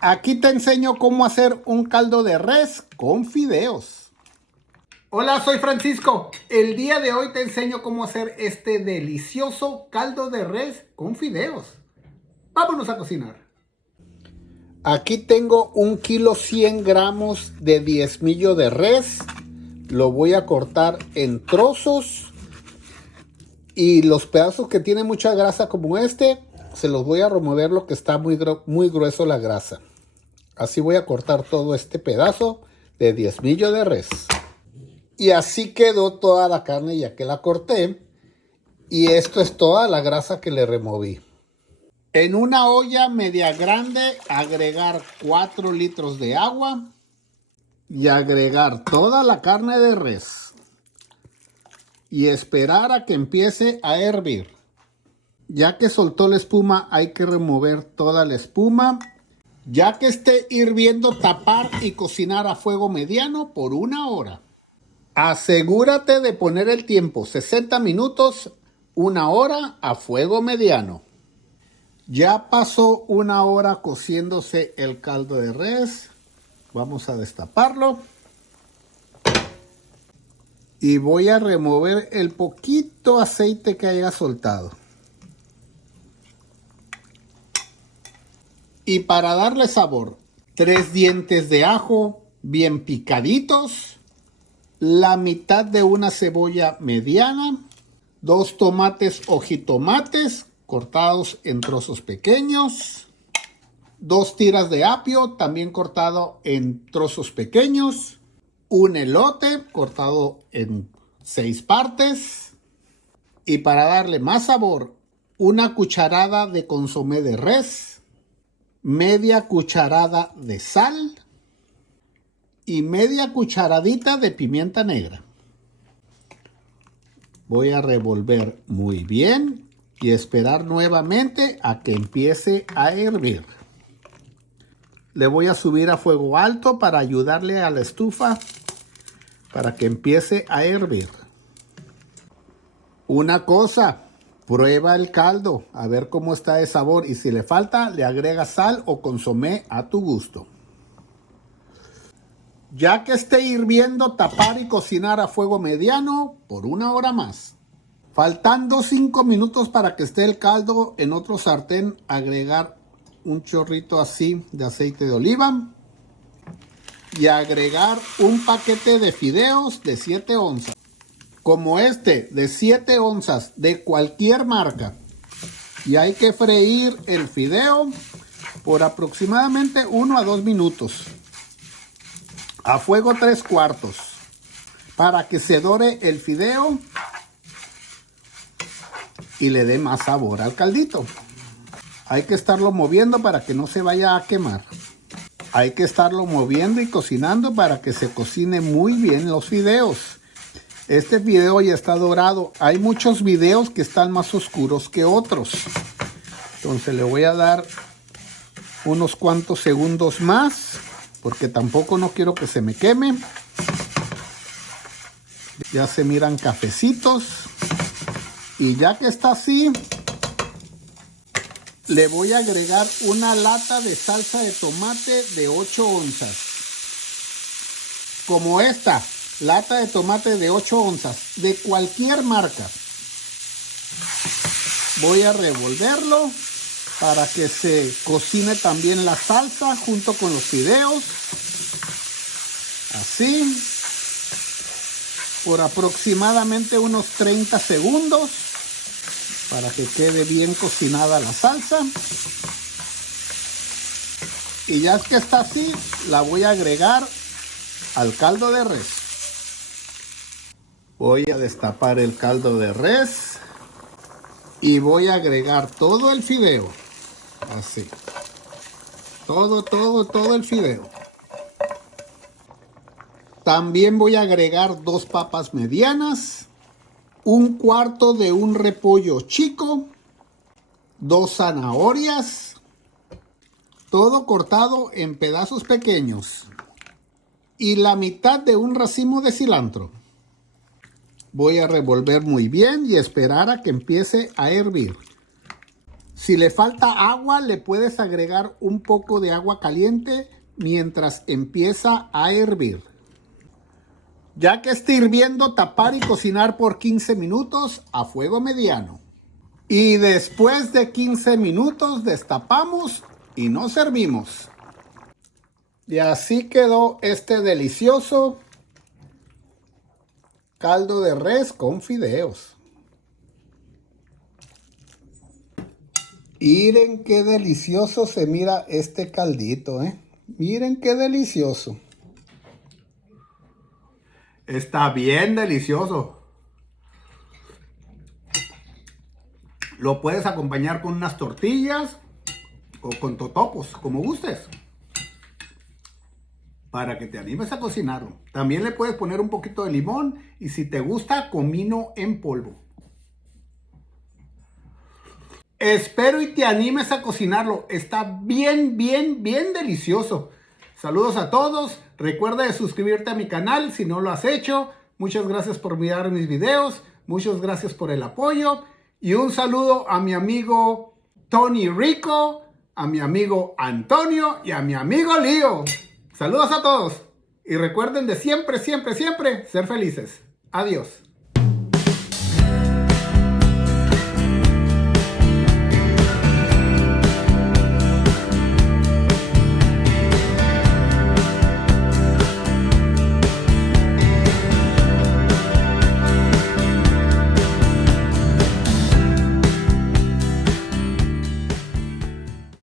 Aquí te enseño cómo hacer un caldo de res con fideos. Hola, soy Francisco. El día de hoy te enseño cómo hacer este delicioso caldo de res con fideos. Vámonos a cocinar. Aquí tengo 1 kilo 100 gramos de diezmillo de res. Lo voy a cortar en trozos. Y los pedazos que tienen mucha grasa como este, se los voy a remover lo que está muy grueso la grasa. Así voy a cortar todo este pedazo de diezmillo de res. Y así quedó toda la carne ya que la corté. Y esto es toda la grasa que le removí. En una olla media grande agregar 4 litros de agua. Y agregar toda la carne de res. Y esperar a que empiece a hervir. Ya que soltó la espuma, hay que remover toda la espuma. Ya que esté hirviendo, tapar y cocinar a fuego mediano por 1 hora. Asegúrate de poner el tiempo 60 minutos, 1 hora a fuego mediano. Ya pasó 1 hora cociéndose el caldo de res. Vamos a destaparlo. Y voy a remover el poquito aceite que haya soltado. Y para darle sabor, 3 dientes de ajo bien picaditos, la mitad de una cebolla mediana, 2 tomates o jitomates cortados en trozos pequeños, 2 tiras de apio también cortado en trozos pequeños, un elote cortado en 6 partes y para darle más sabor, 1 cucharada de consomé de res, media cucharada de sal y media cucharadita de pimienta negra. Voy a revolver muy bien y esperar nuevamente a que empiece a hervir. Le voy a subir a fuego alto para ayudarle a la estufa para que empiece a hervir. Una cosa, prueba el caldo a ver cómo está de sabor y si le falta le agregas sal o consomé a tu gusto. Ya que esté hirviendo, tapar y cocinar a fuego mediano por 1 hora más. Faltando 5 minutos para que esté el caldo, en otro sartén agregar un chorrito así de aceite de oliva y agregar un paquete de fideos de 7 onzas. Como este de 7 onzas de cualquier marca. Y hay que freír el fideo por aproximadamente 1 a 2 minutos. A fuego 3/4 para que se dore el fideo y le dé más sabor al caldito. Hay que estarlo moviendo para que no se vaya a quemar. Hay que estarlo moviendo y cocinando para que se cocine muy bien los fideos. Este video ya está dorado. Hay muchos videos que están más oscuros que otros. Entonces le voy a dar unos cuantos segundos más, porque tampoco no quiero que se me queme. Ya se miran cafecitos. Y ya que está así, le voy a agregar una lata de salsa de tomate de 8 onzas. Como esta. Lata de tomate de 8 onzas, de cualquier marca. Voy a revolverlo para que se cocine también la salsa junto con los fideos. Así. Por aproximadamente unos 30 segundos para que quede bien cocinada la salsa. Y ya que está así, la voy a agregar al caldo de res. Voy a destapar el caldo de res y voy a agregar todo el fideo. Así. Todo el fideo. También voy a agregar 2 papas medianas, 1/4 de un repollo chico, 2 zanahorias, todo cortado en pedazos pequeños y la mitad de un racimo de cilantro. Voy a revolver muy bien y esperar a que empiece a hervir. Si le falta agua, le puedes agregar un poco de agua caliente mientras empieza a hervir. Ya que esté hirviendo, tapar y cocinar por 15 minutos a fuego mediano. Y después de 15 minutos destapamos y nos servimos. Y así quedó este delicioso caldo de res con fideos. Miren qué delicioso se mira este caldito, ¿eh? Miren qué delicioso. Está bien delicioso. Lo puedes acompañar con unas tortillas o con totopos, como gustes, para que te animes a cocinarlo. También le puedes poner un poquito de limón y si te gusta, comino en polvo. Espero y te animes a cocinarlo. Está bien delicioso. Saludos a todos. Recuerda de suscribirte a mi canal si no lo has hecho. Muchas gracias por mirar mis videos. Muchas gracias por el apoyo. Y un saludo a mi amigo Tony Rico, a mi amigo Antonio y a mi amigo Lío. Saludos a todos. Y recuerden de siempre ser felices. Adiós.